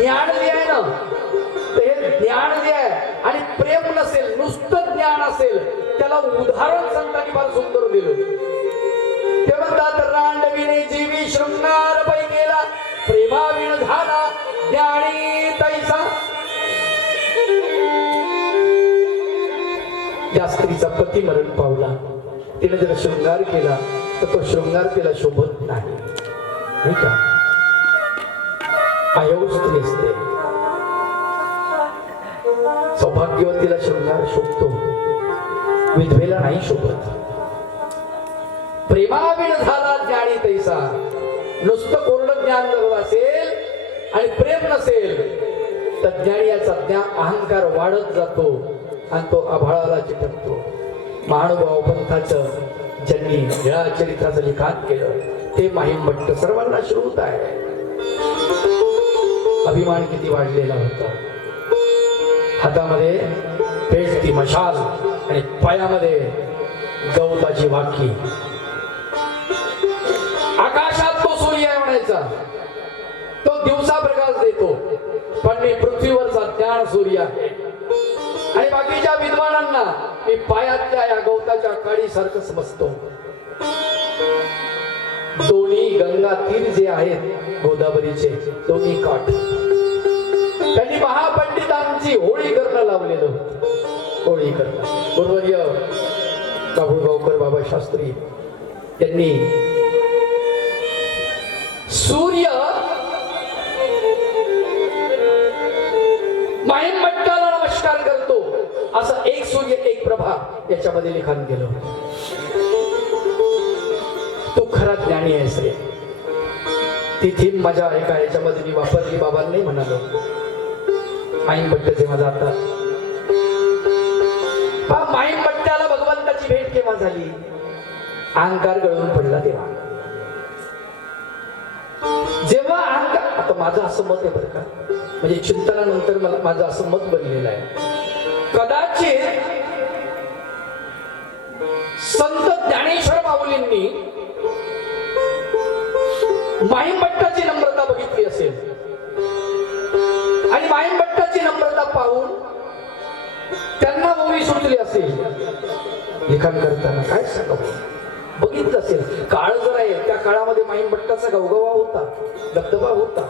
ज्ञान जे आहे ना, हे ज्ञान जे आहे आणि प्रेम नसेल, नुसतं ज्ञान असेल, त्याला उदाहरण संतांनी फार सुंदर दिलं. ते म्हणतात रांडविने जीवी शृंगार पै गेला, प्रेमाविण झाला ज्ञानी तैसा. ज्या स्त्रीचा पती मरण पावला, तिने जर शृंगार केला तर तो शृंगार तिला शोभत नाही, नाही का? आयऊ स्त्री असते, सौभाग्यवतीला शृंगार शोभतो, विधवेला नाही शोभत. प्रेमाविण झाला ज्ञानी तैसा. नुसतं कोरडं ज्ञान जर असेल आणि प्रेम नसेल तर ज्ञानीचा अहंकार वाढत जातो आणि तो आभाळाला चिटकतो. महानुभाव पंथाचं ज्यांनी निळा चरित्राचं लिखाण केलं ते माहीम भट्ट सर्वांना श्रुत आहे. अभिमान किती वाढलेला होता. हातामध्ये पेटती मशाल आणि पायामध्ये गवताची वाकी. आकाशात तो सूर्य आहे म्हणायचा, तो दिवसा प्रकाश देतो, पण मी पृथ्वीवरचा ज्ञान सूर्य आहे. आणि बाकीच्या विद्वानांना मी पायातल्या या गवताच्या काडीसारखं समजतो. दोन्ही गंगा तीर जे आहेत गोदावरीचे दोन्ही काठ, त्यांनी महापंडितांची होळी करणं लावलेलं होतं. होळी करणं पूर्वज बाबूगावकर बाबा शास्त्री यांनी सूर्य माहीम भट्टाला नमस्कार करतो असं एक सूर्य एक प्रभा याच्यामध्ये लिखाण केलं. तो खरा ज्ञानी आहेस रे. ती थीम माझ्या एका याच्यामध्ये मी वापरली, बाबांना नाही म्हणालो. माहीम भट्टाचे माझा आता माहीम भट्टाला भगवंताची भेट केव्हा झाली? अहंकार गळून पडला तेव्हा. जेव्हा अहंकार, आता माझं असं मत आहे बरं का, म्हणजे चिंतनानंतर मला माझं असं मत बनलेलं आहे, कदाचित संत ज्ञानेश्वर माऊलींनी माहीम भट्टाची नम्रता बघितली असेल आणि माहीम भट्टाची नम्रता पाहून त्यांना ओवी सुटली असेल. लिखाण करताना काय सांगावं, बघितलं असेल. काळ जर आहे त्या काळामध्ये माहीम भट्टाचा गवगवा होता, दबदबा होता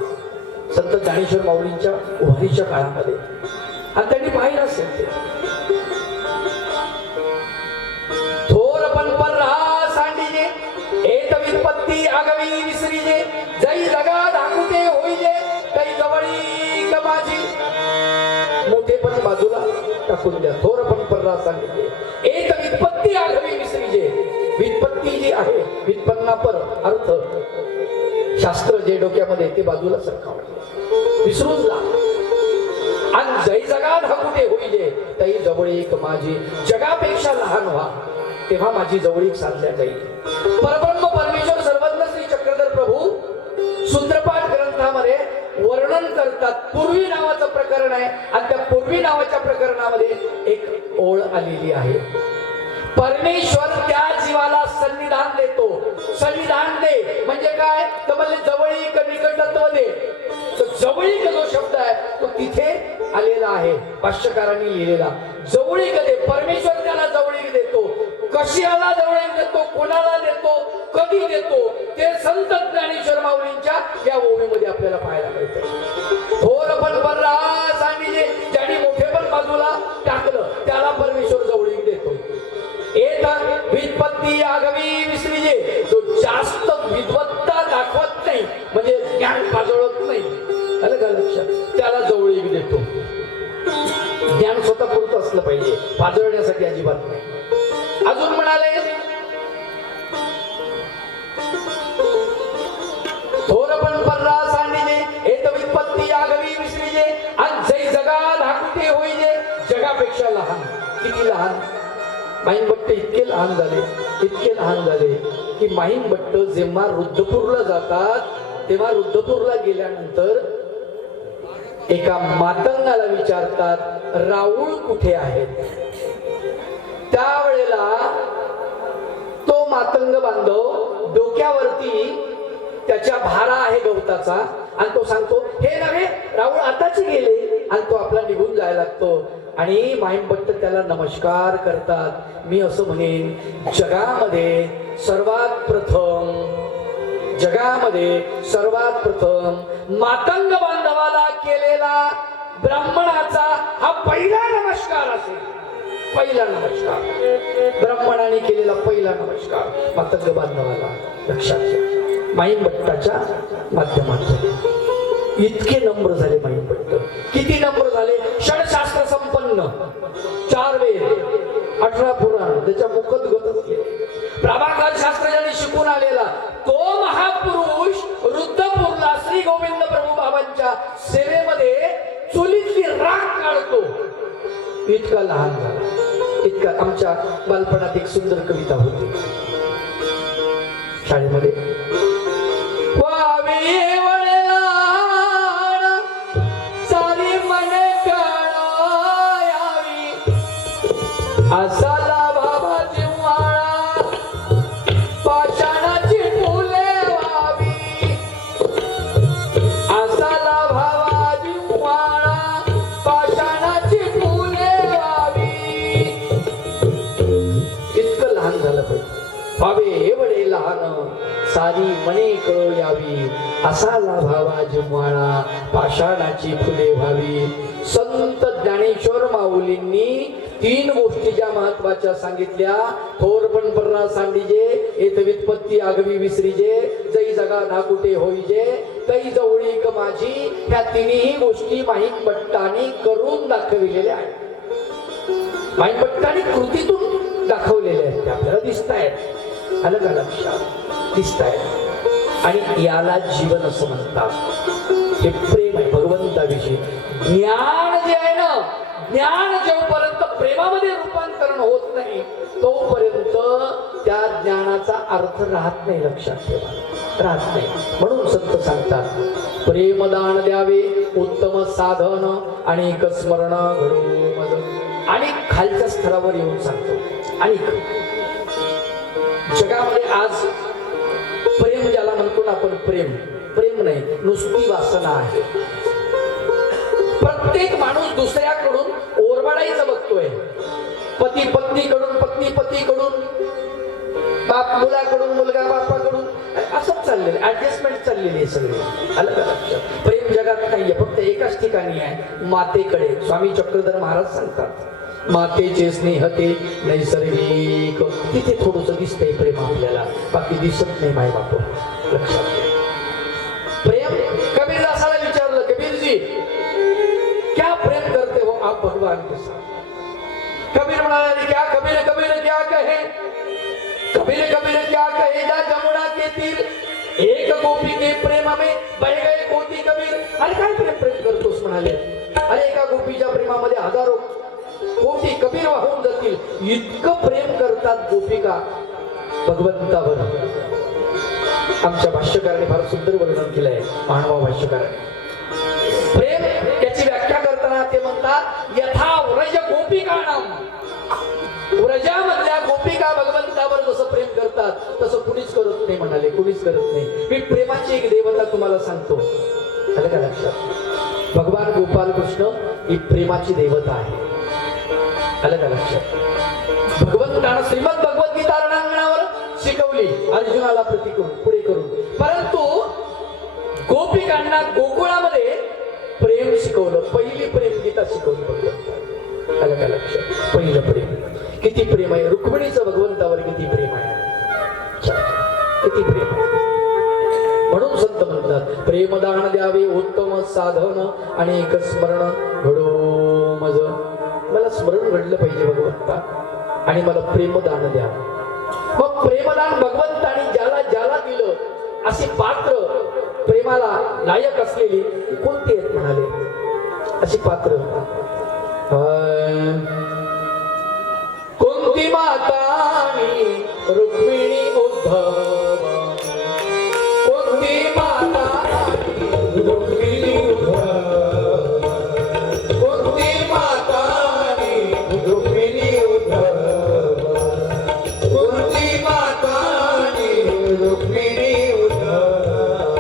संत ज्ञानेश्वर माऊलींच्या उभारीच्या काळामध्ये, आणि त्यांनी पाहिलं असेल ते. थोर पण रहा सांडीजे, एत वित्पत्ती आगवी विसरीजे, जै जगा धाकुते होईजे, तै जवळी कमाजी. मोठे पण बाजूला टाकून द्या. थोर पण रहा सांडीजे, एत वित्पत्ती आगवी विसरीजे. व्युत्पत्ती जी आहे, व्युत्पन्ना पर अर्थ शास्त्र जे डोक्यामध्ये ते बाजूला सरकावं, विसरून जा. आणि जै जगात हा कुठे होईले, तई जवळीक माझी. जगापेक्षा लहान व्हा, तेव्हा माझी जवळीक साधल्या जाईल. परब्रह्म परमेश्वर सर्वज्ञ श्री चक्रधर प्रभू सूत्रपाठ ग्रंथामध्ये वर्णन करतात. पूर्वी नावाचं प्रकरण आहे आणि त्या पूर्वी नावाच्या प्रकरणामध्ये एक ओळ आलेली आहे. परमेश्वर त्या जीवाला सन्निधान देतो. सन्निधान दे म्हणजे काय, तर म्हणजे जवळीक निकटत्व दे. तर जवळीक जो शब्द आहे तो तिथे आलेला आहे, भाष्यकारांनी लिहिलेला. जवळीक दे, परमेश्वर त्याला जवळीक देतो. कशाला जवळीक देतो, कोणाला देतो, कधी देतो, ते संत ज्ञानेश्वर माऊलींच्या या ओवीमध्ये आपल्याला पाहायला मिळते. थोर पण रहा सांगितले, ज्यांनी मोठे पण बाजूला टाकलं त्याला परमेश्वर जवळीक देतो. एक व्युत्पत्ती आगवी विसरीजे, जो जास्त विद्वत्ता दाखवत नाही म्हणजे ज्ञान पाजळत नाही, आलं का लक्षात, त्याला जवळीक देतो. ज्ञान स्वतः पुरतं असलं पाहिजे, पाजळण्यासाठी अजिबात नाही. अजून म्हणाले थोर पण रहा सांडिजे, एत व्युत्पत्ती आगवी विसरीजे, आणि जै जगा धाकुते होईजे. जगापेक्षा लहान. किती लहान? माहीम भट्ट इतके लहान झाले की माहीम भट्ट जेव्हा रुद्धपूरला जातात तेव्हा रुद्धपूरला गेल्यानंतर एका मातंगाला विचारतात, राऊळ कुठे आहेत? त्यावेळेला तो मातंग बांधव डोक्यावरती त्या त्याच्या भारा आहे गवताचा आणि तो सांगतो हे नव्हे राहुल आताच गेले आणि तो आपला निघून जायला लागतो आणि माईमभट्ट त्याला नमस्कार करतात. मी असं म्हणेन जगामध्ये सर्वात प्रथम मातंग बांधवाला केलेला ब्राह्मणाचा हा पहिला नमस्कार असेल. पहिला नमस्कार ब्राह्मणाने केलेला पहिला नमस्कार मातंग बांधवाला. लक्षात घ्या माईमभट्टाच्या माध्यमातून इतके नम्र झाले माईमभट्ट. किती नम्र झाले. षडशास्त्र संपन्न, 4 वेद, 18 पुराण त्याच्या मुखोद्गतच केले. प्रभाकर शास्त्र ज्यांनी शिकून आलेला तो महापुरुष रुद्रपूरला श्री गोविंद प्रभू बाबांच्या सेवेमध्ये चुलीतली राख काढतो. इतका लहान झाला. इतका. आमच्या बालपणात एक सुंदर कविता होती शाळेमध्ये. असाला बाबाची माळा पाषाणाची फुले व्हावी. असाला भावाची माळा पाषाणाची फुले व्हावी. इतकं लहान झालं पाहिजे. भावे एवढे लहान सारी मने कळो यावी. असाला भावाची माळा पाषाणाची फुले व्हावी. संत ज्ञानेश्वर माऊलींनी 3 गोष्टी ज्या महत्वाच्या सांगितल्या. थोरपण पर्रा सांडिजे, येत व्युत्पत्ती आगवी विसरीजे, जई जगा नाकुटे होईजे, तई जवळीक माझी. ह्या 3ही गोष्टी माईमभट्टाने करून दाखविलेल्या आहेत. माईमभट्टाने कृतीतून दाखवलेल्या आहेत. आपल्याला दिसत आहेत. आलं का लक्षात. दिसत आहेत. आणि याला जीवन असं म्हणतात. हे प्रेम आहे भगवंताविषयी. ज्ञान जे आहे ना, ज्ञान जेवपर्यंत प्रेमामध्ये रूपांतरण होत नाही तोपर्यंत त्या ज्ञानाचा अर्थ राहत नाही. लक्षात ठेवा, राहत नाही. म्हणून संत सांगतात प्रेमदान द्यावे उत्तम साधन आणि स्मरण घडो मज. आणि खालच्या स्तरावर येऊन सांगतो आणि जगामध्ये आज प्रेम ज्याला म्हणतो ना आपण, प्रेम नाही, नुसती वासना आहे. प्रत्येक माणूस दुसऱ्याकडून ओरबाडायचं बघतोय. पती पत्नीकडून, पत्नी पतीकडून, बाप मुलाकडून, मुलगा बापाकडून, असंच चाललेलं. ऍडजस्टमेंट चाललेली आहे सगळी. आलं का लक्षात. प्रेम जगात नाहीये, फक्त एकाच ठिकाणी आहे, मातेकडे. स्वामी चक्रधर महाराज सांगतात मातेचे स्नेह ते नैसर्गिक. तिथे थोडस दिसतंय प्रेम आपल्याला, बाकी दिसत नाही माय बाप. लक्षात घ्या. प्रेम कबीरदासाला विचारलं, कबीरजी क्या प्रेम करते हो आप भगवान के साथ. कबीर म्हणाले क्या कबीर कबीर क्या कहे, कबीर कबीर क्या कहे, जा जमुना के तीर एक गोपी के प्रेम में बह गए कोटी कबीर. अरे काय प्रेम करतोस म्हणाले. अरे एका गोपीच्या प्रेमामध्ये हजारो कोटी कबीर वाहून जातील. इतकं प्रेम करतात गोपिका भगवंतावर. आमच्या भाष्यकाराने फार सुंदर वर्णन केलंय, मानवा भाष्यकाराने. प्रेम याची व्याख्या करताना ते म्हणतात यथा व्रज गोपिका नाम. व्रजामधल्या गोपिका भगवंतावर जसं प्रेम करतात तसं कुणीच करत नाही म्हणाले, कुणीच करत नाही. मी प्रेमाची एक देवता तुम्हाला सांगतो. आलं का लक्षात. भगवान गोपाल कृष्ण ही प्रेमाची देवता आहे. आलं का लक्षात. भगवंतानं श्रीमद भगवद्गीता रणांगणावर शिकवली अर्जुनाला प्रति करून, पुढे करून. परंतु गोपिकांना गोकुळामध्ये प्रेम शिकवलं. पहिली प्रेम गीता शिकवली भगवंता. आलं का लक्षात. पहिलं प्रेम. किती प्रेम आहे रुक्मिणीचं भगवंतावर, किती प्रेम आहे, किती प्रेम आहे. म्हणून संत म्हणतात प्रेमदान द्यावे उत्तम साधन आणि स्मरण घडो मज. मला स्मरण घडलं पाहिजे भगवंता आणि मला प्रेमदान द्या. मग प्रेमदान भगवंताने ज्याला ज्याला दिलं असे पात्र प्रेमाला लायक असलेली कोणती आहेत म्हणाले. अशी पात्र कोणती मातानी रुक्मिणी उद्धव. कोणती माता रुक्मिणी उद्धव. कोणती माता रुक्मिणी उद्धव. कोणती माता रुक्मिणी उद्धव.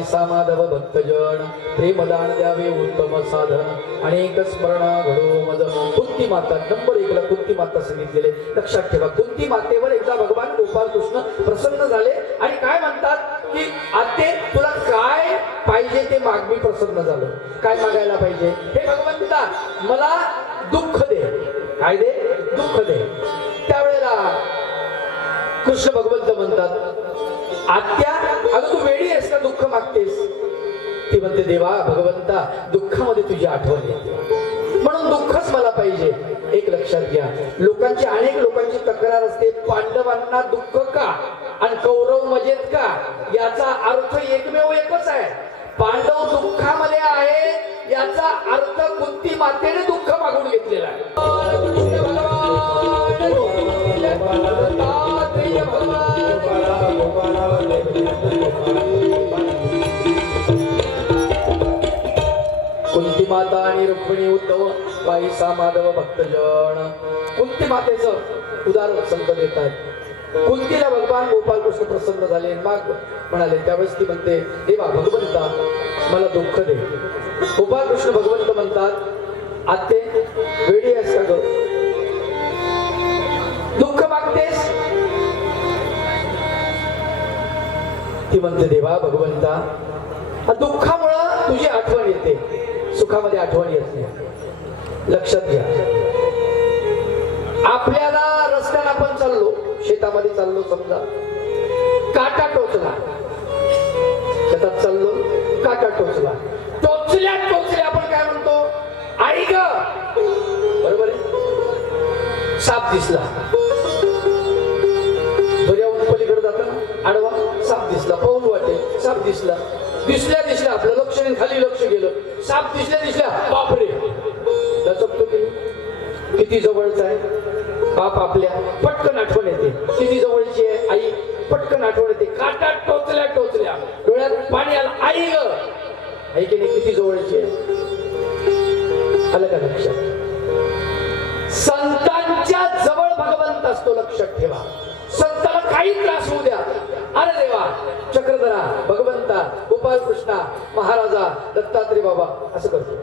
पायसा माधव भक्तजन प्रेमदान द्यावे उत्तम साधन अनेक स्मरण घडो मज कुंती माता नंबर 1 ला कुंती माता सांगितलेले लक्षात ठेवा. कुंती मातेवर एकदा भगवान गोपाल कृष्ण प्रसन्न झाले आणि काय म्हणतात की आते तुला काय पाहिजे ते माग. मी प्रसन्न झालो. काय मागायला पाहिजे? हे भगवंता मला दुःख दे. काय दे? दुःख दे. त्यावेळेला कृष्ण भगवंत म्हणतात आत्या अगं तू वेडी आहेस का दुःख मागतेस? ती म्हणते देवा भगवंता दुःखामध्ये तुझी आठवण येते म्हणून दुःखच मला पाहिजे. एक लक्षात घ्या अनेक लोकांची तक्रार असते पांडवांना दुःख का आणि कौरव मजेत का. याचा अर्थ एकमेव एकच आहे. पांडव दुःखामध्ये आहे याचा अर्थ कुंती मातेने दुःख मागून घेतलेला आहे. कुंती माता आणि रुक्मिणी उद्धव पायसा माधव भक्तजन. कुंती मातेचं उदाहरण संत देतात. कुंतीला भगवान गोपाल कृष्ण प्रसन्न झाले मग म्हणाले त्यावेळेस ती म्हणते देवा भगवंता मला दुःख दे. गोपाल कृष्ण भगवंत म्हणतात आते वेडी आहेस का ग दुःख मागतेस? ती म्हणते देवा भगवंता दुःखामुळं तुझी आठवण येते सुखामध्ये आठवण येत नाही. लक्षात घ्या आपल्याला रस्त्याने आपण चाललो शेतामध्ये चाललो समजा काटा टोचला शेतात चाललो काटा टोचला टोचल्या आपण काय म्हणतो आई ग बरोबर आहे. साप दिसला दर्यावरून पलीकडे जाताना आडवा साप दिसला पाऊल वाटे साप दिसला दिसल्या आपलं लक्ष नाही खाली लक्ष गेलं साप दिसल्या बापरे दचकतो किती जवळचा आहे बाप आपल्या पटकन आठवण येते. किती जवळची आहे आई पटकन आठवण येते. काटा टोचल्या डोळ्यात पाणी आलं आई ग आई की नाही किती जवळची आहे. आलं का लक्षात? संतांच्या जवळ भगवंत असतो लक्षात ठेवा. संताला काही त्रास होऊ द्या अरे देवा चक्रधरा भगवंता गोपाल कृष्णा महाराजा दत्तात्रय बाबा असं करतो.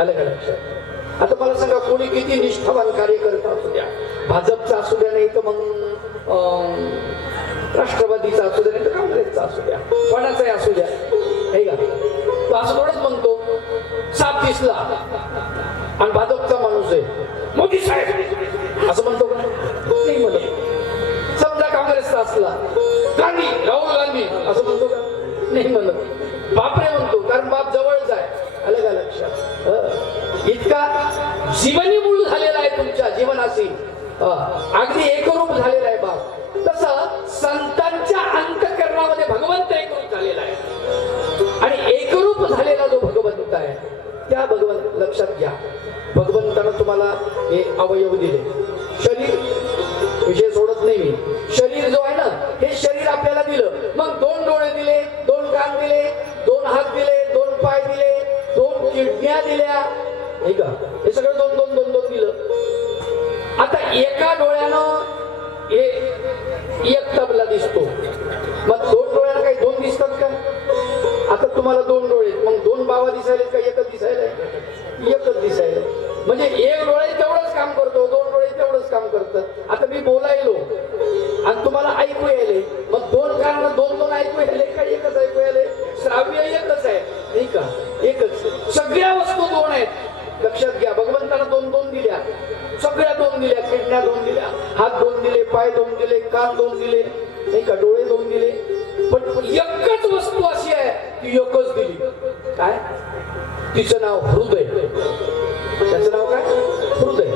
आलं का लक्षात? आता मला सांगा कोणी किती निष्ठावान कार्य करत असू द्या भाजपचा असू द्या नाही तर मग राष्ट्रवादीचा असू द्या नाही तर काँग्रेसचा असू द्या कोणाचाही असू द्या नाही का तो असं थोडंच म्हणतो साप दिसला आणि भाजपचा माणूस आहे मोदी साहेब असं म्हणतो का? नाही म्हणत. समजा काँग्रेसचा असला गांधी राहुल गांधी असं म्हणतो का? नाही म्हणत. बापरे म्हणतो कारण बाप जवळच आहे. आलं का लक्षात? इतका जीवनी मूळ झालेला आहे तुमच्या जीवनाशी अगदी एकरूप झालेला आहे बाप. तसं संतांच्या अंतःकरणामध्ये भगवंत एकरूप झालेला आहे आणि एकरूप झालेला जो भगवंत आहे त्या भगवंत लक्षात घ्या. भगवंतानं तुम्हाला हे अवयव दिले शरीर विषय सोडत नाही मी. शरीर जो आहे ना हे शरीर आपल्याला दिलं मग 2 डोळे दिले 2 कान दिले 2 हात दिले 2 पाय दिले 2 किडन्या दिल्या नाही का. हे सगळं 2 दिलं. आता एका डोळ्यानं एक तबला दिसतो मग 2 डोळ्यानं काही 2 दिसतात का? आता तुम्हाला 2 डोळे मग 2 बाबा दिसायले का एकच दिसायला? एकच दिसायला म्हणजे एक डोळे तेवढंच काम करतो 2 डोळे तेवढंच काम करतं. आता मी बोलायलो आणि तुम्हाला ऐकू यायले मग 2 कान 2 ऐकू यायले का एकच ऐकू यायले? श्राव्य एकच आहे नाही का? एकच. सगळ्या वस्तू 2 आहेत लक्षात घ्या. भगवंतानं 2 दिल्या सगळ्या 2 दिल्या किडन्या 2 दिल्या हात 2 दिले पाय 2 दिले कान 2 दिले नाही का डोळे 2 दिले पण एकच वस्तू अशी आहे ती एकच दिली. काय? तिचं नाव हृदय. त्याचं नाव काय? हृदय.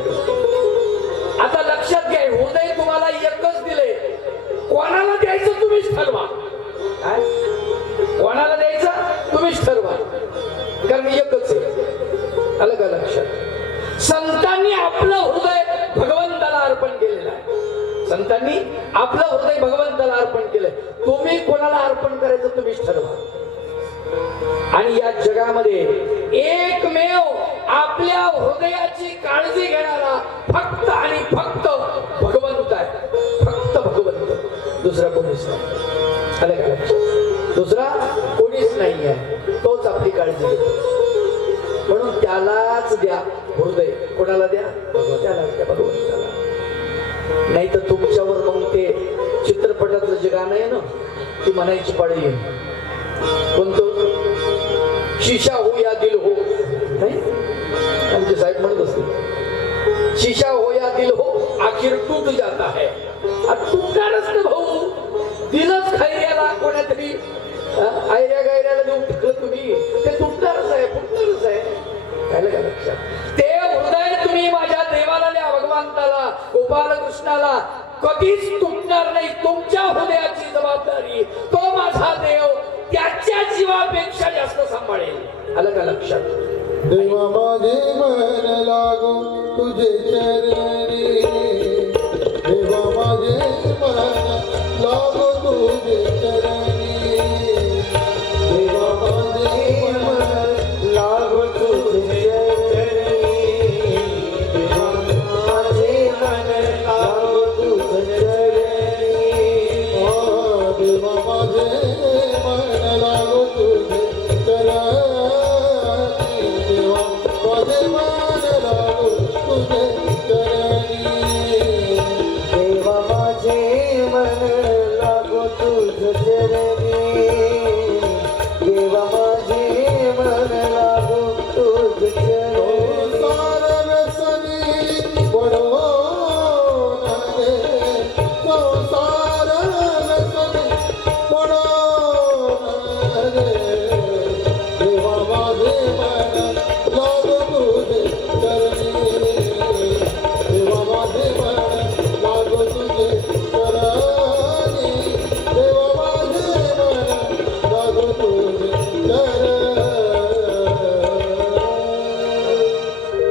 आता लक्षात घ्या हृदय तुम्हाला एकच दिले कोणाला द्यायचं तुम्हीच ठरवा. काय? कोणाला द्यायचं तुम्हीच ठरवा कारण एकच आहे. आलं का लक्षात? संतांनी आपलं हृदय भगवंताला अर्पण केलेलं आहे. संतांनी आपलं हृदय भगवंताला अर्पण केलंय. तुम्ही कोणाला अर्पण करायचं तुम्हीच ठरवा. आणि या जगामध्ये एकमेव आपल्या हृदयाची काळजी घेणारा फक्त आणि फक्त भगवंत आहे. फक्त भगवंत दुसरा कोणीच नाही. आलं का लक्षात? दुसरा कोणीच नाही. आपली काळजी घेतो. म्हणून त्यालाच द्या हृदय. कोणाला द्या? त्याला द्या, भगवंताला. नाही तर तुमच्यावर मग ते चित्रपटातलं जे गाणं आहे ना, ती म्हणायची पाळी येईल. कोणतं? शीशा हो या दिल हो. नाही, आमचे साहेब म्हणत असते, शीशा हो या दिल हो आखिर टूट जाता है. तुटणारच ना भाऊ. दिलच खैऱ्याला कोणातरी आयऱ्या गायऱ्याला देऊन टिकलं तुम्ही, ते तुटणारच आहे, फुटणारच आहे. काय का लक्षात? ते हृदय तुम्ही माझ्या देवाला द्या, भगवंताला, गोपाल कृष्णाला. कधीच तुटणार नाही. तुमच्या हृदयाची जबाबदारी तो माझा देव त्याच्या जीवापेक्षा जास्त सांभाळेल. आलं का लक्षात? देवा माझे मन लागो तुझे चरणी, देवा माझे मन लागो तुझे चरणी, देवा माझे मन लागो तुझे चरणी, देवा माझे मन लागो तुझे चरणी, देवा माझे मन लागो तुझे चरणी, माझे मन लागो तुझे चरणी, देवा माझे मन लागो तुझे चरणी, देवा माझे मन लागो तुझे चरणी. संसार व्यसनी पडो नये, संसार व्यसनी पडो नये, देवा माझे मन लागो तुझे चरणी, देवा माझे मन लागो तुझे चरणी, देवा माझे मन लागो तुझे चरणी.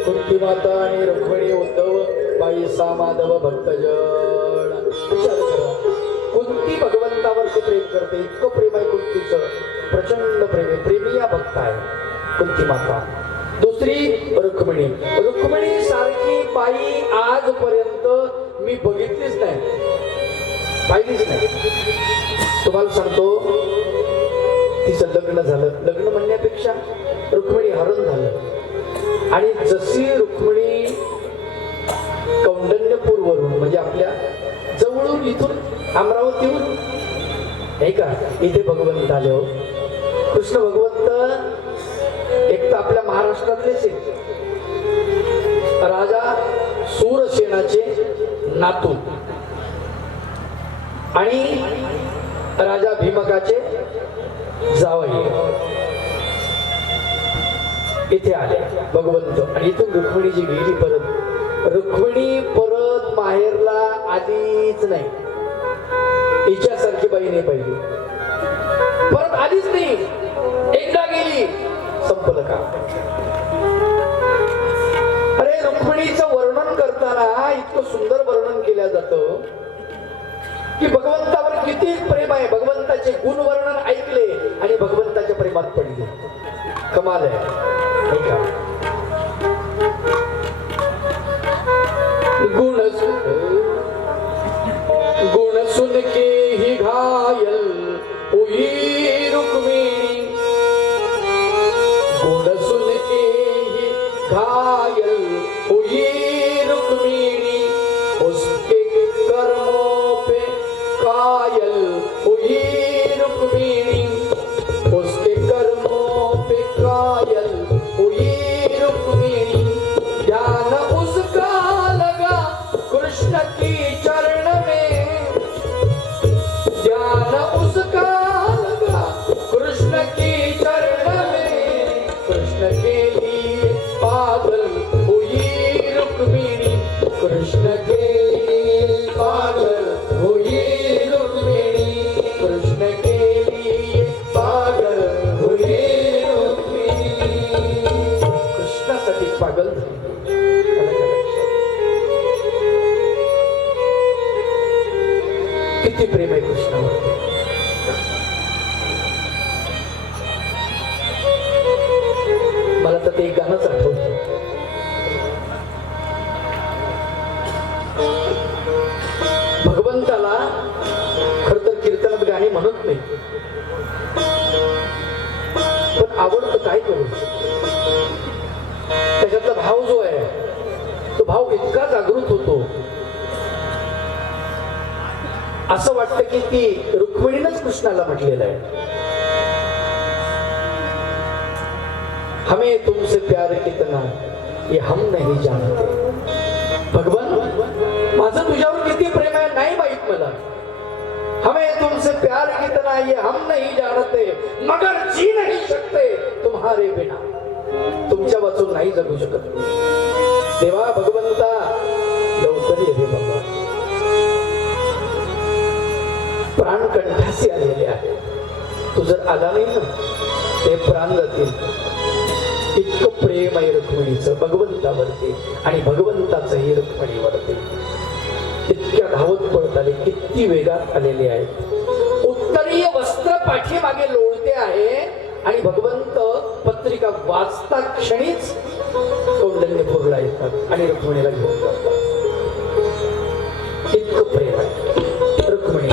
कुंती माता आणि रुक्मिणी उद्धव बाईसा माधव भक्तजन. विचार करा, कुंती भगवंतावरती प्रेम करते. इतकं प्रेम आहे कुंतीचं, प्रचंड प्रेम आहे. प्रेमी या भक्त आहे कुंती माता. दुसरी रुक्मिणी. रुक्मिणी सारखी बाई आजपर्यंत मी बघितलीच नाही, पाहिलीच नाही. तुम्हाला सांगतो, तिचं लग्न झालं. लग्न म्हणण्यापेक्षा रुक्मिणी हरण झालं. आणि जशी रुक्मिणी कौंडण्यपूरवरून, म्हणजे आपल्या जवळून, इथून अमरावतीहून नाही का इथे भगवंत आले हो. कृष्ण भगवंत एक तर आपल्या महाराष्ट्रातलेच आहेत, राजा सूरसेनाचे नातू आणि राजा भीमकाचे जावई इथे आले भगवंत. आणि इथून रुक्मिणीची गेली परत. रुक्मिणी परत माहेरला आलीच नाही. हिच्यासारखी बाई नाही पाहिजे, परत आलीच नाही. एकदा गेली, संपलं का? अरे रुक्मिणीचं वर्णन करताना इतकं सुंदर वर्णन केलं जातं की भगवंतावर किती प्रेम आहे. भगवंताचे गुण वर्णन ऐकले आणि भगवंताच्या प्रेमात पडले. कमाल आहे. गुण सुन के ही घायल हुई रुक्मिणी, गुण सुन के ही घायल हुई रुक्मिणी, उसके कर्मों पे कायल हुई रुक्मिणी, उसके कर्मों पे कायल हुई रुक्मिणी. ध्यान उसका लगा कृष्ण की चरण में, ध्यान उसका लगा कृष्ण की चरण में, कृष्ण के लिए पागल हुई रुक्मिणी, कृष्ण के लिए पागल हुई रुक्मिणी, कृष्ण के लिए पागल हुई रुक्मिणी. कृष्णासाठी पागल झाली. किती प्रेम आहे कृष्णावर. मला तर ते एक गाणंच आठवतं. भगवंताला खर तर कीर्तनात गाणी म्हणत नाही, पण आवडतं काय करू. त्याच्यातला भाव जो आहे तो भाव इतका जागृत होतो, असं वाटतं की ती रुक्मिणीनंच कृष्णाला म्हटलेलं आहे, हमें तुमसे प्यार कितना ये हम नहीं जानते. भगवान, माझं तुझ्यावर किती प्रेम आहे नाही माहित मला. हमें तुमसे प्यार कितना ये हम नहीं जानते, मगर जी नहीं सकते तुम्हारे बिना. तुमच्या वाचून नाही जगू शकत. देवा भगवंता लवकर ये रे बाबा. प्राण कंठासी आलेले आहे. तू जर आला नाही ना ते प्राण जातील. इतकं प्रेम आहे रुक्मिणीचं भगवंतावरती आणि भगवंताचंही रुक्मिणीवरती. इतक्या धावत पळत आले, किती वेगात आलेले आहेत. उत्तरीय वस्त्र पाठीमागे लोळते आहे आणि भगवंत पत्रिका वाचता क्षणीच कौंडण्यपूरला येतात आणि रुक्मिणीला घेऊन जातात. इतकं प्रेम आहे रुक्मिणी.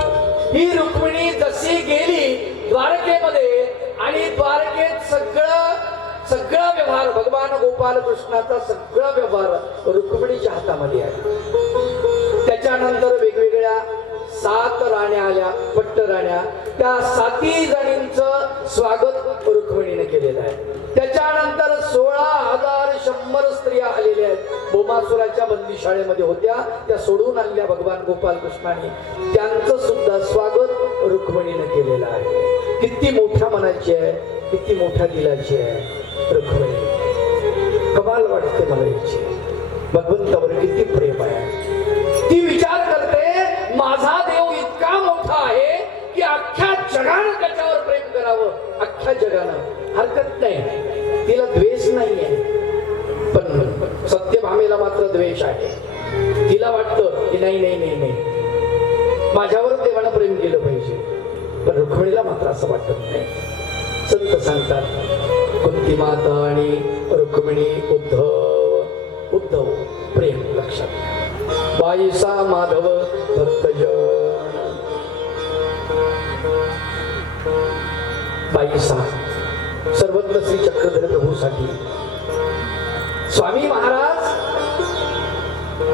ही रुक्मिणी जशी गेली द्वारकेमध्ये आणि द्वारकेत सगळा व्यवहार भगवान गोपाल कृष्णाचा सगळा व्यवहार रुक्मिणीच्या हातामध्ये आहे. त्याच्यानंतर वेगवेगळ्या 7 राण्या आल्या, पट्ट राण्या. त्या 7 जणींचं स्वागत रुक्मिणीने केलेलं आहे. त्याच्यानंतर 16,100 स्त्रिया आलेल्या आहेत. बोमासुराच्या बंदीशाळेमध्ये होत्या, त्या सोडून आणल्या भगवान गोपाल कृष्णाने. त्यांचं सुद्धा स्वागत रुक्मिणीने केलेलं आहे. किती मोठ्या मनाची आहे, किती मोठ्या दिलाची आहे रुक्मिणी. कमाल वाटते मला याची. भगवंतावर किती प्रेम आहे. ती विचार करते माझा देव इतका मोठा आहे की अख्ख्या जगानं त्याच्यावर प्रेम करावं. अख्ख्या जगानं हरकत नाही, तिला द्वेष नाहीये. पण सत्यभामेला मात्र द्वेष आहे. तिला वाटतं की नाही नाही नाही नाही माझ्यावर देवानं प्रेम केलं पाहिजे. पण रुक्मिणीला मात्र असं वाटत नाही. संत सांगतात कुंती माता आणि रुक्मिणी उद्धव प्रेम लक्षात. बाईसा माधव भक्तजन. बाईसा सर्वत्र श्री चक्रधर प्रभूसाठी. स्वामी महाराज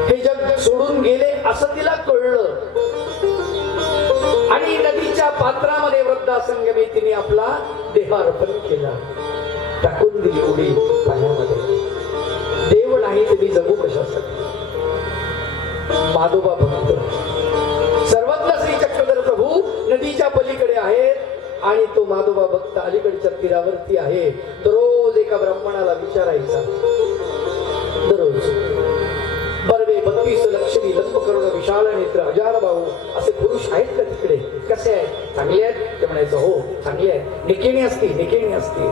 हे जग सोडून गेले असं तिला कळलं आणि नदीच्या पात्रामध्ये वृद्धा संगमे तिने आपला देह अर्पण केला. टाकून दिली उडी पाण्यामध्ये. देव नाही तुम्ही जगू कशासाठी. माधोबा भक्त सर्वत्र श्री चक्रधर प्रभू नदीच्या पलीकडे आहेत आणि तो माधोबा भक्त अलीकडच्या तीरावरती आहे. दररोज एका ब्राह्मणाला विचारायचा, दररोज बर्वे 32 लक्षणी लंब करुण विशाल नेत्र हजार भाऊ असे पुरुष आहेत का तिकडे, कसे आहेत, चांगले आहेत. ते म्हणायचं हो चांगले आहेत, निकेणी असती.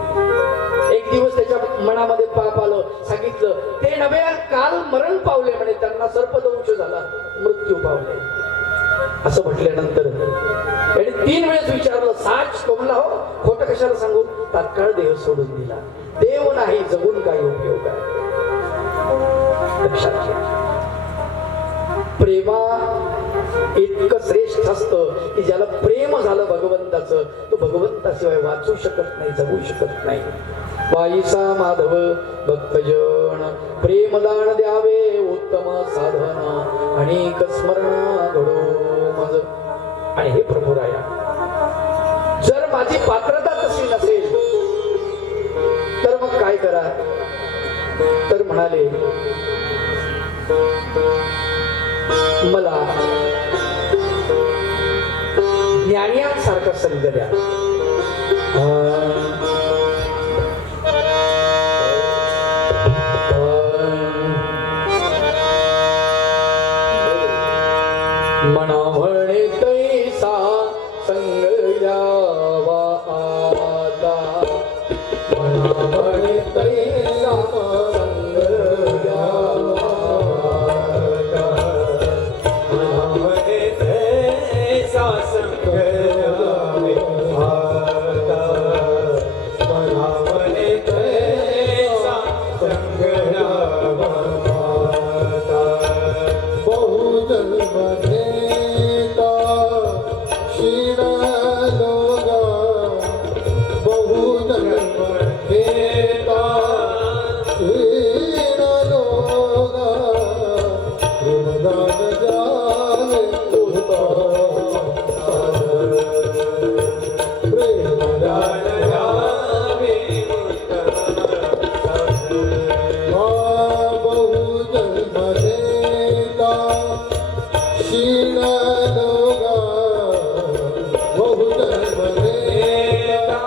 एक दिवस त्याच्या मनामध्ये पाप आलं. सांगितलं ते नव्हे काल मरण पावले म्हणे, त्यांना सर्पदंश झाला, मृत्यू पावले. असं म्हटल्यानंतर त्याने 3 वेळेस विचारलं. साच तो म्हणला हो, खोटं कशाला सांगू. तात्काळ देह सोडून दिला. देव नाही जगून काय उपयोग आहे. लक्षात घ्या. प्रेमा इतकं श्रेष्ठ असतं की ज्याला प्रेम झालं भगवंताचं तो भगवंताशिवाय वाचू शकत नाही, जगू शकत नाही. बाईसा माधव भक्तजन प्रेमदान द्यावे उत्तम साधन अनेक स्मरण घडो मज. आणि हे प्रभुराया, जर माझी पात्रता तशी नसेल तर मग काय करा. तर म्हणाले मला ज्ञानियांसारखा संग द्या. मना म्हणे तैसा संग द्यावा आता. मना म्हणे तैसा संग द्यावा. बहुजन मध्ये क्षीण लोगा बहुजन्म घेता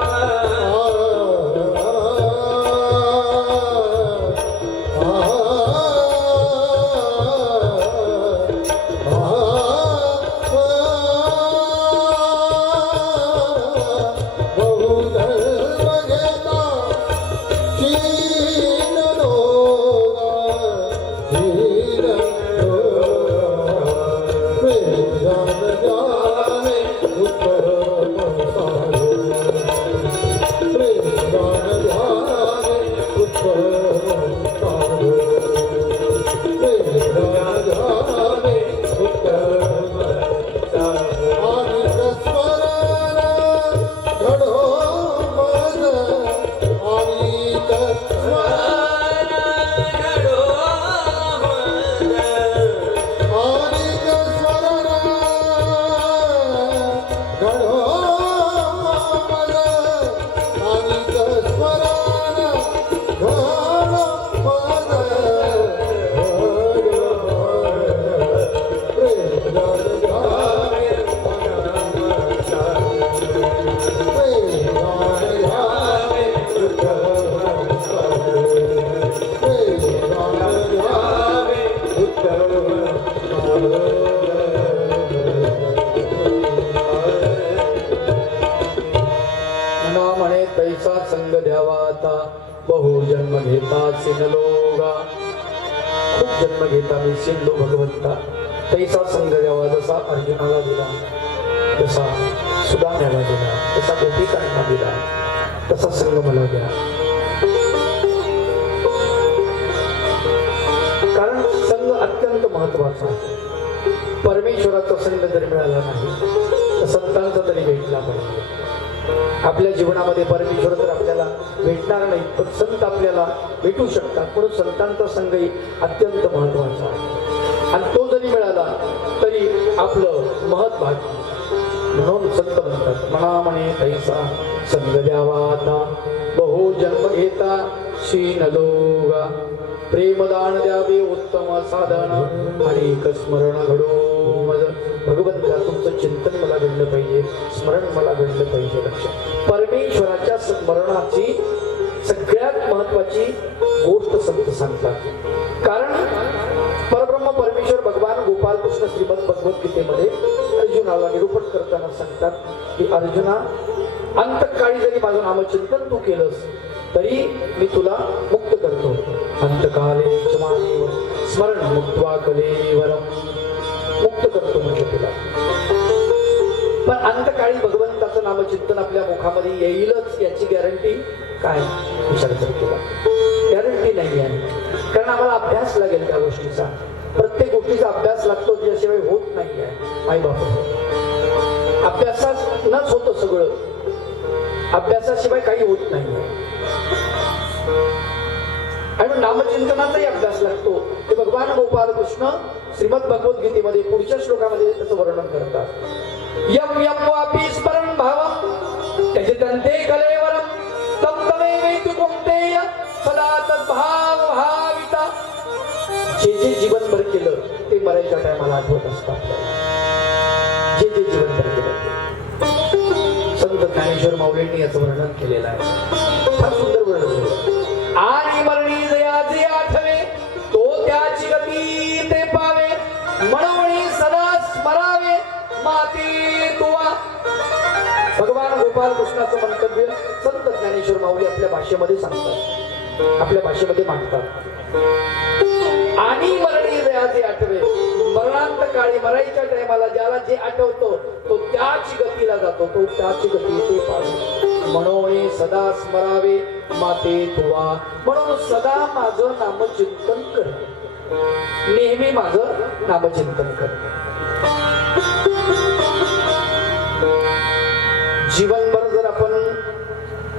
मना म्हणे तैसा संग द्यावा आता बहु जन्म घेता सिनलोगा खूप जन्म घेता मी सिंधू भगवंता तैसा संग द्यावा जसा अर्जुनाला दिला तसा सुदाम्याला दिला तसा गोपिकांना दिला तसा संग मला द्या कारण संघ अत्यंत महत्वाचा आहे परमेश्वराचा संघ जर मिळाला नाही तर संतांचा तरी भेटला पाहिजे आपल्या जीवनामध्ये परमेश्वर तर आपल्याला भेटणार नाही पण संत आपल्याला भेटू शकतात म्हणून संतांचा संघही अत्यंत महत्वाचा आहे आणि तो जरी मिळाला तरी आपलं महत्भाग्य म्हणून संत म्हणतात मना म्हणे तैसा संग द्यावा आता बहु जन्म घेता शीनलोगा प्रेमदान द्यावे उत्तम साधन अनेक स्मरण घडो मज भगवंता तुमचं चिंतन मला घडलं पाहिजे स्मरण मला घडलं पाहिजे लक्षात परमेश्वराच्या स्मरणाची सगळ्यात महत्वाची गोष्ट संत सांगतात कारण परब्रह्म परमेश्वर भगवान गोपाल कृष्ण श्रीमद भगवद्गीतेमध्ये अर्जुनाला निरूपण करताना सांगतात की अर्जुना अंतकाळी जरी माझं नामचिंतन तू केलंस तरी मी तुला मुक्त करतो अंतकाले क्षमादेव स्मरण मुक्त्वा कलेवरम मुक्त करतो म्हणजे तुला पण अंतकाळी भगवंताचं नामचिंतन आपल्या मुखामध्ये येईलच याची गॅरंटी काय विचार कर तुला गॅरंटी नाही आहे कारण आम्हाला अभ्यास लागेल त्या गोष्टीचा प्रत्येक गोष्टीचा अभ्यास लागतो ज्याशिवाय होत नाही आहे आई बाबा अभ्यासानच होतं सगळं अभ्यासाशिवाय काही होत नाही आणि नामचिंतनाचाही अभ्यास लागतो ते भगवान गोपाल कृष्ण श्रीमद भगवद्गीतेमध्ये पुढच्या श्लोकामध्ये त्याचं वर्णन करतात यम यम वापी स्मरण भावम त्याचे तंते कलेवरम तम तमेवेति कौन्तेय सदा तद्भाव भाविता जे जे जीवनभर केलं ते मरायच्या टायमाला आठवत असतात जे जे जीवनभर केलं संत ज्ञानेश्वर माऊलींनी याचं वर्णन केलेलं आहे फार सुंदर वर्णन आणि मरणी जयाचे आठवे तो त्याची गती ते पावे म्हणून सदा स्मरावे माती तुवा भगवान गोपाल कृष्णाचं मंतव्य संत ज्ञानेश्वर माऊली आपल्या भाषेमध्ये सांगतात आपल्या भाषेमध्ये मांडतात आणि मरणी जयाचे आठवे मरणांत काळी मरायच्या टायमाला ज्याला जे आठवतो तो त्याच गतीला जातो तो त्याची गती ते पावे म्हणून सदा स्मरावे माते तुवा म्हणून सदा माझं नामचिंतन कर नेहमी माझं नामचिंतन कर जीवनभर जर आपण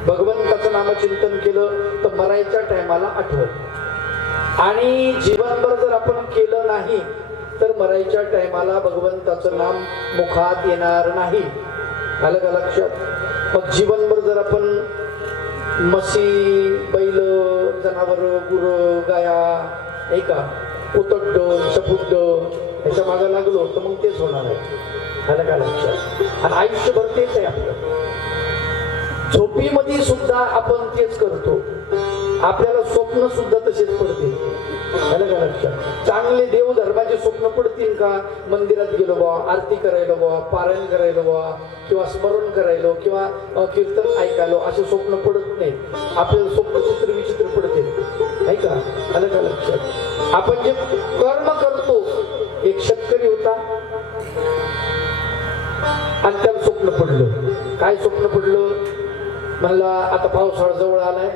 भगवंताचं नामचिंतन केलं तर मरायच्या टायमाला आठवत आणि जीवनभर जर आपण केलं नाही तर मरायच्या टायमाला भगवंताचं नाम मुखात येणार नाही आलं का लक्षात मग जीवनभर जर आपण म्हशी बैल जनावर गुरं गाया नाही का उतड्ड शपुड्ड त्याच्या मागे लागलो तर मग तेच होणार आहे. आलं का लक्षात? आणि आयुष्यभर तेच आहे आपलं. झोपीमध्ये सुद्धा आपण तेच करतो. आपल्याला स्वप्न सुद्धा तसेच पडते. आलं का लक्षात? चांगले देव धर्माचे स्वप्न पडतील का? मंदिरात गेलो बा, आरती करायला बा, पारायण करायला बा, किंवा स्मरण करायलो किंवा कीर्तन ऐकायलो, असे स्वप्न पडत नाही. आपल्याला स्वप्न चित्र विचित्र पडते, नाही का? आलं का लक्षात? आपण जे कर्म करतो, एक शेतकरी होता आणि त्याला स्वप्न पडलं. काय स्वप्न पडलं? म्हणला आता पावसाळा जवळ आलाय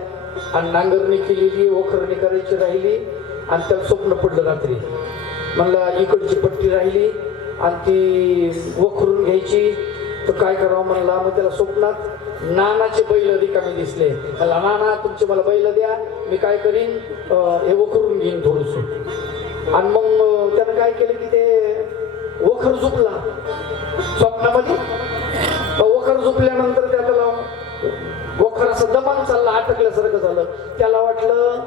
आणि नांगरणी केलेली, वखरणी करायची राहिली आणि त्याला स्वप्न पडलं रात्री. म्हणला इकडची पट्टी राहिली आणि ती वखरून घ्यायची, तर काय करावं म्हणला. मग त्याला स्वप्नात नानाचे बैल रिकामे दिसले. मला नाना तुमचे मला बैल द्या, मी काय करीन हे वखरून घेईन थोडस. आणि मग त्यानं काय केलं की ते वखर झोपला स्वप्नामध्ये. वखर झोपल्यानंतर त्याला वखर असं दमान चालला, अटकल्यासारखं झालं. त्याला वाटलं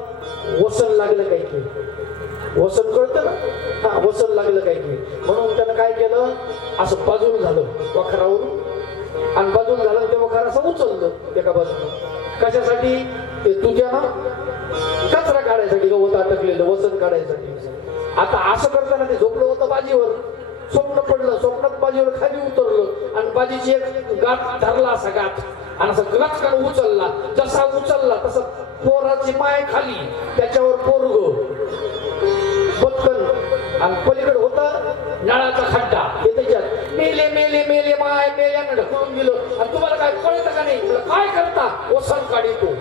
वसन लागलं काही की, वसन कळतं ना, हा वसन लागलं काही की. म्हणून त्यानं काय केलं, असं बाजून झालं वखरावरून आणि बाजून झालं ते वखर असं उचललं एका बाजूला. कशासाठी? ते तुझ्यानं कचरा काढायसाठी, गवत अटकलेलं वसन काढायसाठी. आता असं करताना ते झोपलं होतं बाजीवर, स्वप्न पडलं. स्वप्नात बाजीवर खाली उतरलं आणि बाजीची एक गाठ धरला, असा गाठ, आणि असं गचकन उचलला. जसा उचलला तसं पोराची माय खाली, त्याच्यावर पोरग पटकन, आणि पलीकडे होता नळाचा खड्डा. ते त्याच्यात मेले मेले मेले माय मेल्यानं ढकलून दिलं. आणि तुम्हाला काय कळतं का नाही? काय करता? वसन काढितो.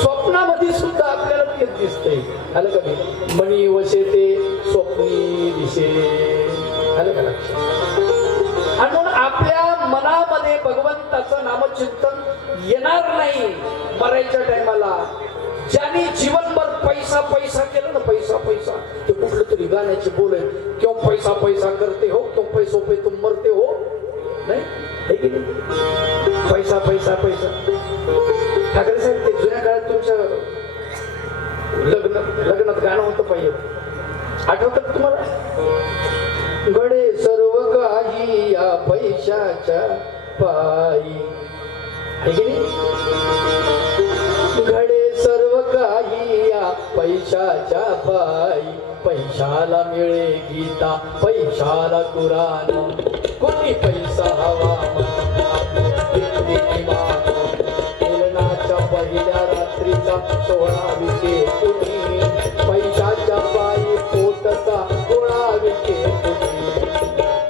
स्वप्नामध्ये सुद्धा आपल्याला तेच दिसतंय. आलं का नाही? मणी वसे ते स्वप्नी दिशे. आलं का लक्षात? आणि म्हणून आपल्या मनामध्ये भगवंताचं नामचिंतन येणार नाही मरायच्या टायमाला. ज्याने जीवनभर पैसा पैसा केलं ना, पैसा पैसा, ते कुठलं तरी गाण्याचे बोल आहे, क्यों पैसा पैसा करते हो, क्यों पैसों पे तुम मरते हो. नाही है की नाही? पैसा पैसा पैसा. ठाकरे साहेब ते जुन्या काळात तुमच्या लग्नात गाणं होतं पाहिजे, आठवतं तुम्हाला? गडे सर्व काही या पैशाच्या पायी, है की नाही? घडे सर्व काही या पैशाच्या पायी, पैशाला मिळे गीता, पैशाला कुराण, कोणी पैसा हवा पहिल्या रात्रीचा सोहळा विके कुणी, पैशाच्या पायी पोटचा गोळा विके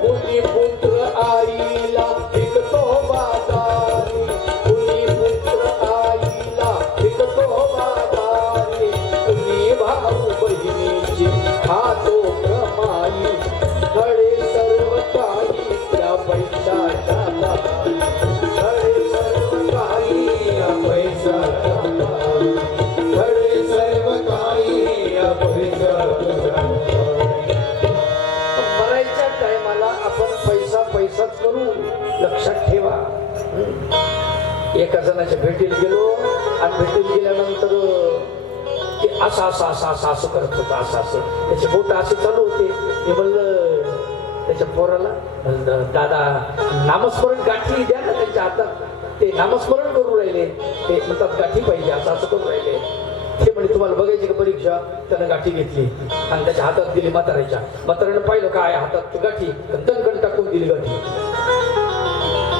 कुणी पुत्र आईला विकतो बाजारी, कुणी पुत्र आईला विकतो बाजारी, कुणी भाऊ बहिणीची खातो कमाई, घडे सर्व काही त्या पैशाच्या पायी, घडे सर्व काही या पैशाच्या पायी, घडे सर्व काही या पैशाच्या पायी. मरायच्या टायमाला आपण पैसा पैसाच करू, लक्षात ठेवा. एका जणाच्या भेटीला गेलो आणि भेटीला गेल्यानंतर ते असं असं असं असं असं करत होतं, असं असं त्याचे बोट असे चालू होते. हे म्हणलं त्याच्या पोराला, म्हणलं दादा नामस्मरण गाठी द्या ना त्यांच्या हातात. ते नामस्मरण करू राहिले, ते म्हणतात गाठी पाहिजे, असं असं करू राहिले. ते म्हणजे तुम्हाला बघायची का परीक्षा? त्यानं गाठी घेतली आणि त्याच्या हातात दिली म्हाताऱ्याच्या. म्हाताऱ्यानं पाहिलं काय हातात गाठी, दणकण टाकून दिली गाठी.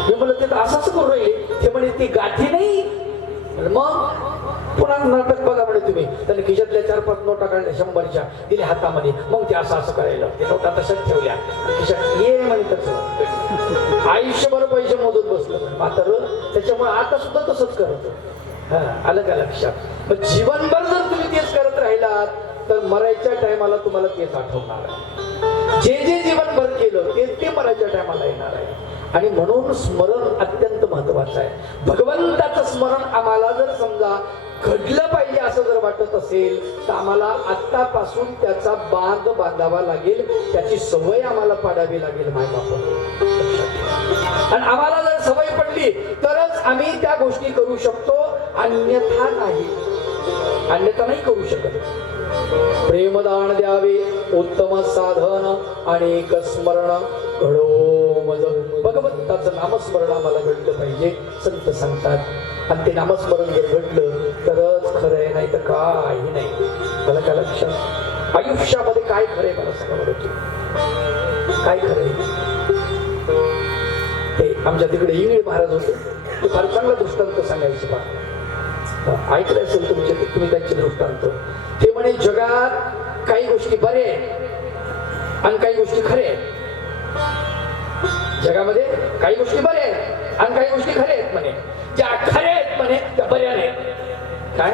मी म्हणलं ते असं असं करू राहिले. ते म्हणे ती गाठी नाही. मग पुन्हा नाटक बघा म्हणे तुम्ही. त्याने खिशातल्या 4-5 नोटा काढल्या 100च्या, दिल्या हातामध्ये. मग ते असं असं करायला ते नोटा तशाच ठेवल्या खिशात. ये म्हणे तसं आयुष्यभर पैसे मोजत बसलं म्हातारं. त्याच्यामुळे आता सुद्धा तसंच करत. हा, आलं का लक्षात? मग जीवनभर जर तुम्ही तेच करत राहिलात तर मरायच्या टायमाला तुम्हाला तेच आठवणार आहे. जे जे जीवनभर केलं ते मरायच्या टायमाला येणार आहे. आणि म्हणून स्मरण अत्यंत महत्वाचं आहे. भगवंताचं स्मरण आम्हाला जर समजा घडलं पाहिजे असं जर वाटत असेल तर आम्हाला आत्तापासून त्याचा बांध बांधावा लागेल, त्याची सवय आम्हाला पाडावी लागेल मायबाप. आणि आम्हाला जर सवय पडली तरच आम्ही त्या गोष्टी करू शकतो, अन्यथा नाही. अन्यथा नाही करू शकत. प्रेमदान द्यावे उत्तम साधन अनेक स्मरण घडो मज. भगवंताचं नामस्मरण आम्हाला घडलं पाहिजे संत सांगतात. आणि ते नामस्मरण जर घडलं तरच खरं आहे, नाही तर काही नाही. मला काय लक्षात आयुष्यामध्ये काय खरंय मला सांगा बरं तू, काय खरंय? ते आमच्या तिकडे इंगळे महाराज होते, ते फार चांगला दृष्टांत सांगायचे. पहा ऐकलं असेल तुम्ही त्यांचे दृष्टांत. ते म्हणे जगात काही गोष्टी बरे आहेत आणि काही गोष्टी खरे आहेत. जगामध्ये काही गोष्टी बऱ्या आहेत आणि काही गोष्टी खऱ्या आहेत म्हणे. ज्या खऱ्या आहेत म्हणे त्या बऱ्या नाहीत. काय?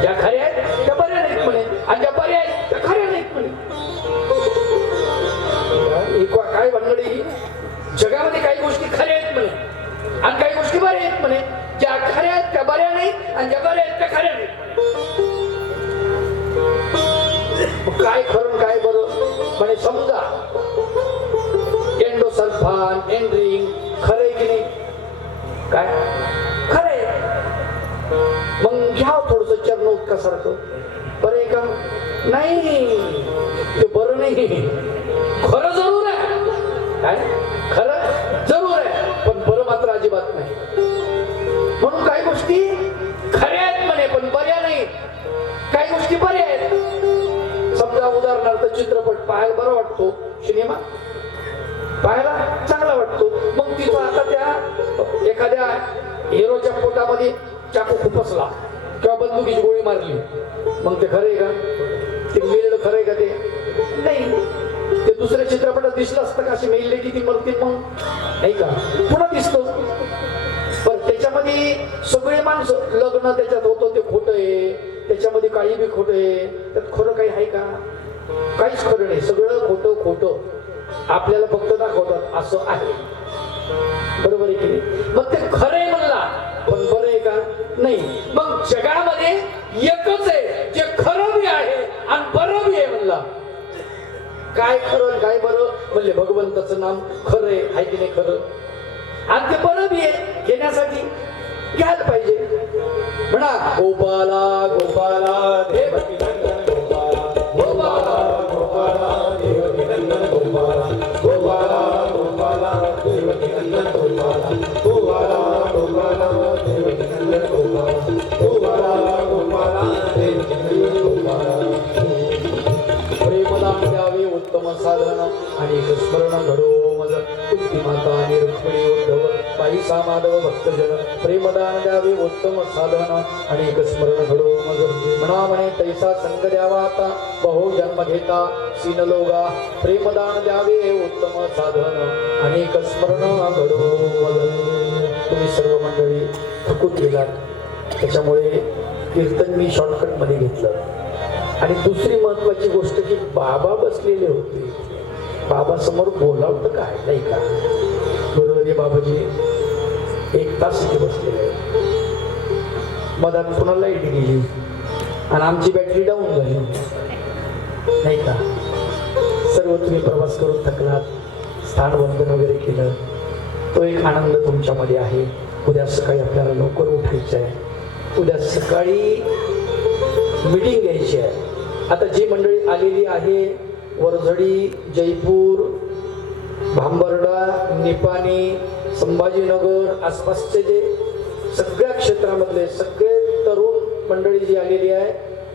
ज्या खऱ्या आहेत त्या बऱ्या नाहीत म्हणे आणि ज्या बऱ्या आहेत त्या खऱ्या नाहीत म्हणे. काय भानगडी? जगामध्ये काही गोष्टी खऱ्या आहेत म्हणे आणि काही गोष्टी बऱ्या आहेत म्हणे. ज्या खऱ्या आहेत त्या बऱ्या नाही आणि ज्या बऱ्या आहेत त्या खऱ्या नाही. काय खरं काय बरं म्हणे? समजा एंडोसल्फान एंड्रिंग खरंय की नाही? काय खरंय? मग घ्या थोडस चर्नोत्कासारखं. बरं आहे का? नाही, ते बरं नाही. खरं जरूर आहे. काय? खरं जरूर आहे पण बरं मात्र अजिबात नाही. म्हणून काही गोष्टी खऱ्या आहेत म्हणे पण बऱ्या नाही. काही गोष्टी बऱ्या आहेत. समजा उदाहरणार्थ चित्रपट पाहायला बरा वाटतो, सिनेमा पाहायला चांगला वाटतो. मग तिथं आता त्या एखाद्या हिरोच्या पोटामध्ये चाकू खुपसला किंवा बंदुकीची गोळी मारली, मग ते खरंय का? ते मेलेलं खरंय का? ते नाही. ते दुसऱ्या चित्रपटात दिसलं असतं का? अशी मेलले किती मरतील मग, नाही का? पुन्हा दिसतो. पण त्याच्यामध्ये सगळे माणसं, लग्न त्याच्यात होतं ते खोटं आहे, त्याच्यामध्ये काही बी खोटं आहे. त्यात खरं काही आहे का? काहीच खरं नाही. सगळं खोटं खोटं आपल्याला फक्त दाखवतात असं आहे. बरोबर आहे की नाही? मग ते खरंय म्हणला पण बरं आहे का? नाही. मग जगामध्ये एकच आहे जे खरं बी आहे आणि बरं बी आहे म्हणला. काय खरं काय बरं? म्हणले भगवंताचं नाम खरं आहे की नाही? खरं आणि ते बरं बी आहे. घेण्यासाठी घ्यायला पाहिजे. म्हणा गोपाला गोपाला देवकी नंदन गोपाला, गोपाला गोपाला देवकी नंदन गोपाला, गोपाला गोपाला देवकी नंदन गोपाला, गोपाला गोपाला देवकी नंदन गोपाला, गोपाला गोपाला देवकी नंदन गोपाला. प्रेमदान द्यावे उत्तम साधन आणि स्मरण घडो मज. कुंती माता आणि रुक्मिणी उद्धव पायी माधव भक्तजन. प्रेमदान द्यावे उत्तम साधन आणि स्मरण घडो मज. म्हणा म्हणे तैसा संग द्यावा आता बहु जन्म घेता सीनलोगा. प्रेमदान द्यावे उत्तम साधन आणि स्मरण घडो मज. तुम्ही सर्व मंडळी थकून गेलात, त्याच्यामुळे कीर्तन मी शॉर्टकट मध्ये घेतलं. आणि दुसरी महत्वाची गोष्ट की बाबा बसलेले होते. बाबा समोर बोलावतं काय नाही का? बरोबर आहे बाबाजी. 1 तास इथे बसलेले. मधात पुन्हा लाईट गेली आणि आमची बॅटरी डाऊन झाली, नाही का? सर्व तुम्ही प्रवास करून थकलात, स्थानवंदन वगैरे केलं. तो एक आनंद तुमच्यामध्ये आहे. उद्या सकाळी आपल्याला लवकर उठायचं आहे. उद्या सकाळी मीटिंग घ्यायची आहे. आता जी मंडळी आलेली आहे, वरझडी, जयपूर, भांबर्डा, निपाणी, संभाजीनगर आसपासचे जे सगळ्या क्षेत्रामधले सगळे तरुण मंडळी जी आलेली आहे,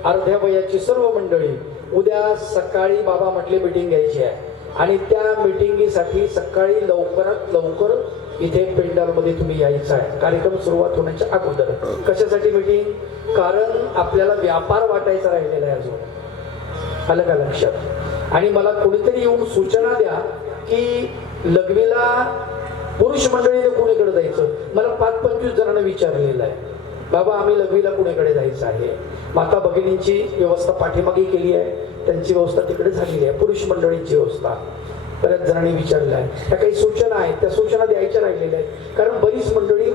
अर्ध्या वयाची सर्व मंडळी, उद्या सकाळी बाबा म्हटले मीटिंग घ्यायची आहे. आणि त्या मीटिंगीसाठी सकाळी लवकरात लवकर इथे पेंडालमध्ये तुम्ही यायचं आहे. कार्यक्रम सुरुवात होण्याच्या अगोदर. कशासाठी मीटिंग? कारण आपल्याला व्यापार वाटायचा राहिलेला आहे अजून. आलं का लक्षात? आणि मला कोणीतरी येऊन सूचना द्या की लग्नीला पुरुष मंडळीने कोणीकडे जायचं. मला 5-25 जणांना विचारलेलं आहे, बाबा आम्ही लग्नीला कुणीकडे जायचं आहे. माता भगिनींची व्यवस्था पाठीमागे केली आहे, त्यांची व्यवस्था तिकडे झालेली आहे. पुरुष मंडळींची व्यवस्था बऱ्याच जणांनी विचारलं आहे. त्या काही सूचना आहेत, त्या सूचना द्यायच्या राहिलेल्या आहेत. कारण बरीच मंडळी